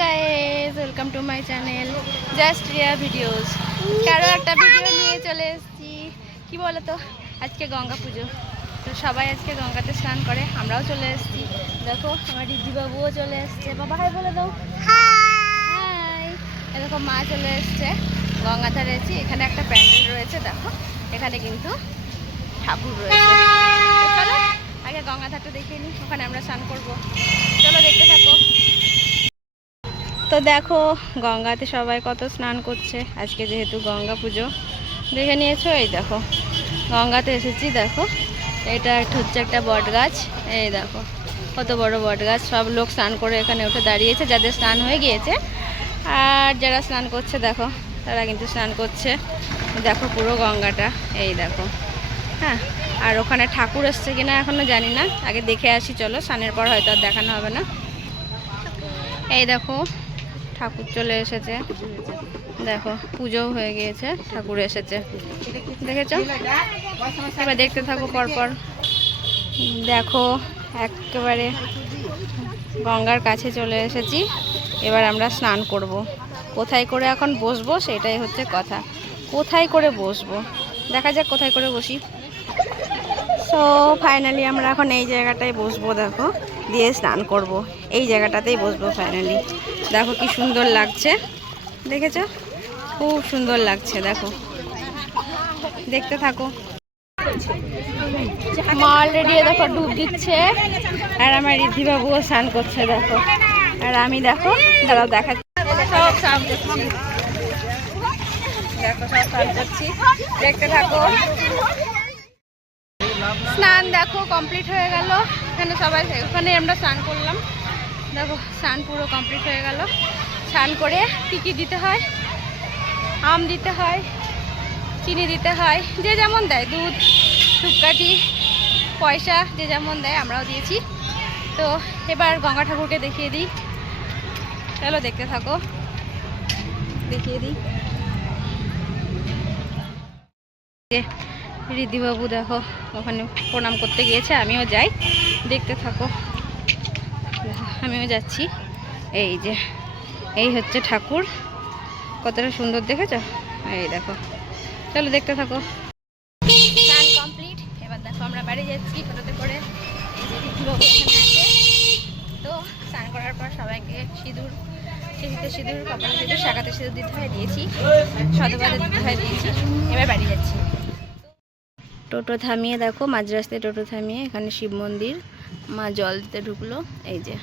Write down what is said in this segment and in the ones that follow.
Guys, welcome to my channel just Riya videos. কারো একটা video নিয়ে চলে এসেছি। কি বলো তো, আজকে গঙ্গা পুজো, তো সবাই আজকে গঙ্গাতে স্নান করে, আমরাও চলে এসেছি। দেখো আমার দিদিবাবুও চলে এসছে। বাবা হাই বলে দাও। হাই। দেখো মা চলে এসছে, গঙ্গা ধারে এসেছি। এখানে একটা প্যান্ডেল রয়েছে, দেখো এখানে কিন্তু ঠাকুর রয়েছে। চলো আগে গঙ্গা ধারটা দেখিয়ে নিই, ওখানে আমরা স্নান করবো। চলো দেখতে থাকো। তো দেখো গঙ্গাতে সবাই কত স্নান করছে আজকে, যেহেতু গঙ্গা পুজো। দেখে নিয়েছো, এই দেখো গঙ্গাতে এসেছি। দেখো এটা হচ্ছে একটা বট গাছ, এই দেখো কত বড় বট গাছ। সব লোক স্নান করে এখানে উঠে দাঁড়িয়েছে, যাদের স্নান হয়ে গিয়েছে। আর যারা স্নান করছে দেখো, তারা কিন্তু স্নান করছে। দেখো পুরো গঙ্গাটা, এই দেখো। হ্যাঁ, আর ওখানে ঠাকুর এসছে কিনা এখনো জানি না, আগে দেখে আসি চলো, স্নানের পর হয়তো আর দেখানো হবে না। এই দেখো ঠাকুর চলে এসেছে, দেখো পুজোও হয়ে গিয়েছে, ঠাকুর এসেছে, দেখেছো? এবার দেখতে থাকো পরপর। দেখো একেবারে গঙ্গার কাছে চলে এসেছি। এবার আমরা স্নান করব। কোথায় করে এখন বসবো সেটাই হচ্ছে কথা, কোথায় করে বসবো দেখা যাক, কোথায় করে বসি। সো ফাইনালি আমরা এখন এই জায়গাটায় বসবো, দেখো দিয়ে স্নান করব। এই জায়গাটাতেই বসবো ফাইনালি। দেখো কি সুন্দর লাগছে, দেখেছো? খুব সুন্দর লাগছে, দেখো দেখতে থাকো। মা অলরেডি দেখো ডুব দিচ্ছে, আর আমার ঋদ্ধিবাবুও স্নান করছে দেখো। আর আমি দেখো দাঁড়াও দেখাচ্ছি, সব স্নান করছি, দেখো সব স্নান করছি, দেখতে থাকো। স্নান দেখো কমপ্লিট হয়ে গেল, এখানে সবাই, ওখানে আমরা স্নান করলাম। দেখো স্নান পুরো কমপ্লিট হয়ে গেল। স্নান করে কী কী দিতে হয়, আম দিতে হয়, চিনি দিতে হয়, যে যেমন দেয়, দুধ, ধূপকাঠি, পয়সা যে যেমন দেয়, আমরাও দিয়েছি। তো এবার গঙ্গা ঠাকুরকে দেখিয়ে দিই, চলো দেখতে থাকো, দেখিয়ে দিই। ঋদ্ধিবাবু দেখো ওখানে প্রণাম করতে গিয়েছে, আমিও যাই, দেখতে থাকো। আমিও যাচ্ছি। এই যে এই হচ্ছে ঠাকুর, কতটা সুন্দর দেখেছো? এই দেখো, চলো দেখতে থাকো। স্নান কমপ্লিট, এবার দেখো আমরা বাড়ি যাচ্ছি টোটোতে করে। এই যে ঋদ্ধিবাবু এখানে আছে। তো স্নান করার পর সবাইকে সিঁদুর, চেহিতে সিঁদুর, কপালে সিঁদুর, শাখাতে সিঁদুর দিতে হয়, দিয়েছি, শতবাদে দিতে হয়, দিয়েছি। এবার বাড়ি যাচ্ছি। টোটো থামিয়ে দেখো, মাঝ রাস্তায় টোটো থামিয়ে এখানে শিব মন্দির, মা জল দিতে ঢুকলো। এই যে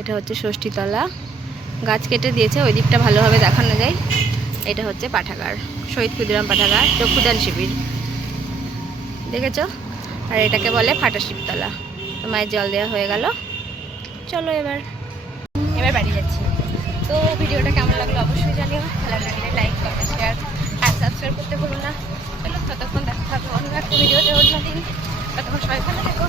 এটা হচ্ছে ষষ্ঠীতলা, গাছ কেটে দিয়েছে, ওই দিকটা ভালোভাবে দেখানো যায়। এটা হচ্ছে পাঠাগার, শহীদ ক্ষুদিরাম পাঠাগার, চক্ষুদান শিবির, দেখেছো? আর এটাকে বলে ফাটা শিবতলা। তো মায়ের জল দেওয়া হয়ে গেল, চলো এবার বাড়ি যাচ্ছি। তো ভিডিওটা কেমন লাগলো অবশ্যই জানিও, ভালো লাগলে লাইক, কমেন্ট, শেয়ার আর সাবস্ক্রাইব করতে ভুলো না। চলো ততক্ষণ দেখা থাকবো অন্য একটা ভিডিওতে, অন্য দিন। ততক্ষণ সবাই ভালো থেকো।